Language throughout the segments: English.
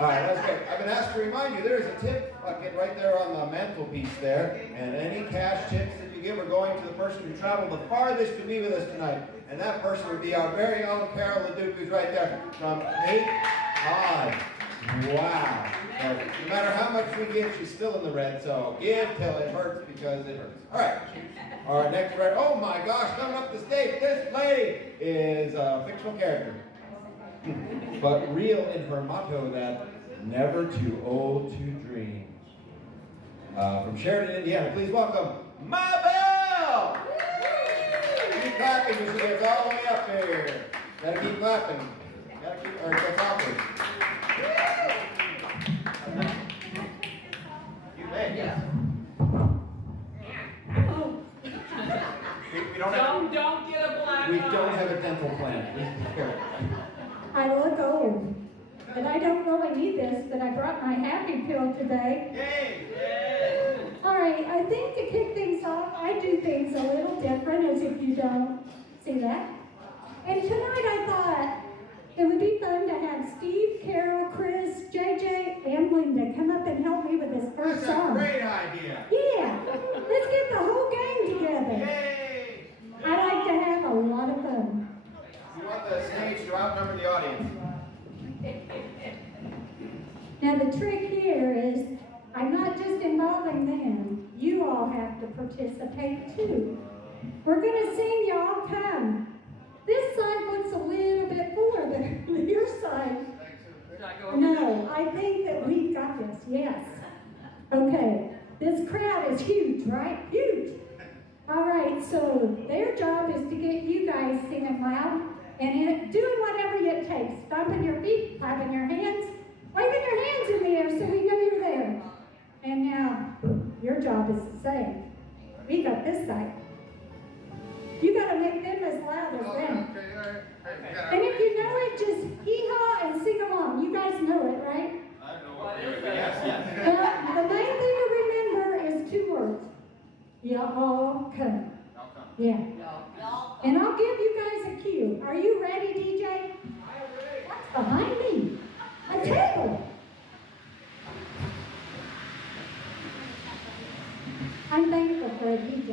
All right, that's great. I've been asked to remind you, there's a tip bucket right there on the mantelpiece there, and any cash tips that you give are going to the person who traveled the farthest to be with us tonight, and that person would be our very own Carol LeDuc, who's right there from Cape Cod. Wow. So, no matter how much we give, she's still in the red, so give till it hurts because it hurts. All right. Our next red, oh my gosh, coming up the stage, this lady is a fictional character, but real in her motto that never too old to dream. From Sheridan, Indiana, please welcome Mabel! Keep clapping as she gets all the way up here. Gotta keep clapping. Gotta keep, or get talking. You may. Yeah. We don't get a black We eye. don't have a dental plan. I look old, and I don't really need this, but I brought my happy pill today. Yay! All right, I think to kick things off, I do things a little different, as if you don't see that. And tonight I thought it would be fun to have Steve, Carol, Chris, JJ, and Linda come up and help me with this first That's a song. great idea. Yeah, let's get the whole gang together. Yay! I like to have a lot of fun. You want the stage to outnumber the audience. Now the trick here is, I'm not just involving them. You all have to participate too. We're gonna sing Y'all Come. This side looks a little bit fuller than your side. No, I think that we've got this, yes. Okay, this crowd is huge, right? Huge. All right, so their job is to get you guys singing loud and doing whatever it takes. Stomping your feet, clapping your hands, waving your hands in the air so we know you're there. And now, your job is the same. We got this side. You got to make them as loud as them. And if you know it, just hee-haw and sing along. You guys know it, right? I don't know what yes. Well, the main thing to remember is 2 words. Y'all come. Yeah. And I'll give you guys a cue. Are you ready, DJ? What's behind me? A table. I'm thankful for a DJ.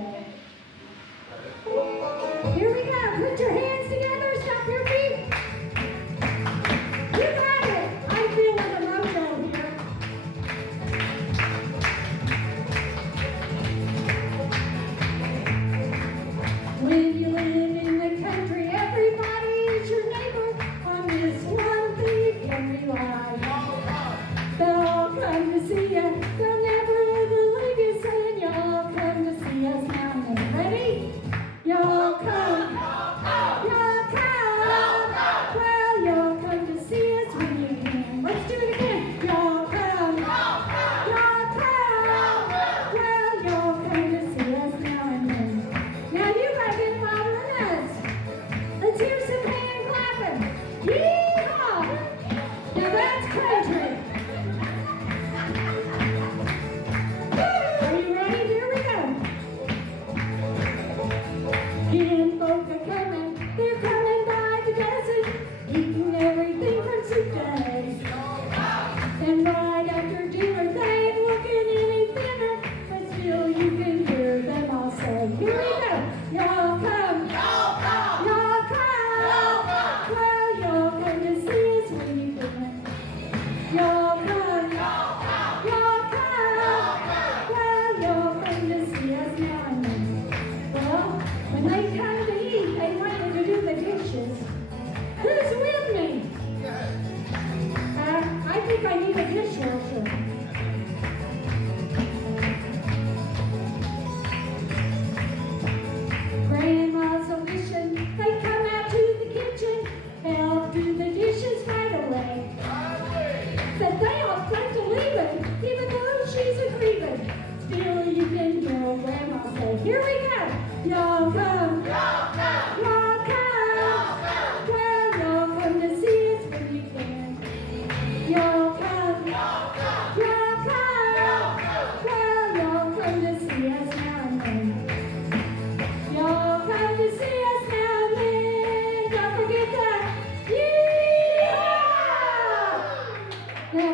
Here we go. Put your hands together. Stop your feet. You got it. I'm feeling the mojo here. When you live in the country, everybody is your neighbor. On this one thing you can rely. They'll all come to see you. They'll never ever leave you, saying y'all come to see us now and then. Ready? Y'all come. Y'all come. Well, y'all come to see us when you can. Let's do it again. Y'all come. Y'all come. Well, y'all come to see us now and then. Now you gotta get louder than us. Let's hear some hand clapping. Yee-haw! Now that's country. Are you ready? Here we go. Kin folk are coming. They're coming by the dozen, eating everything from soup to eggs. And right after dinner, they ain't looking any thinner, but still you can hear them all say, here we go. Y'all come. Y'all come. Y'all come. Well, y'all come to see us when you can. Y'all come. Y'all come. Well, y'all come to see us now and then. Well, when they come to eat, they want you to do the dishes. Who's with me? I think I need a dishwasher. Grandma's a wishing they come out to the kitchen, help do the dishes right away. But they all plan to leave it, even though she's a grieving. Still you can hear Grandma say, here we go. Y'all come. Y'all come. Y'all come. Well, y'all come to see us when you can. Y'all come. Y'all come. Well, y'all come to see us now and then. Y'all come to see us now and then. Don't forget that. Yeah! Now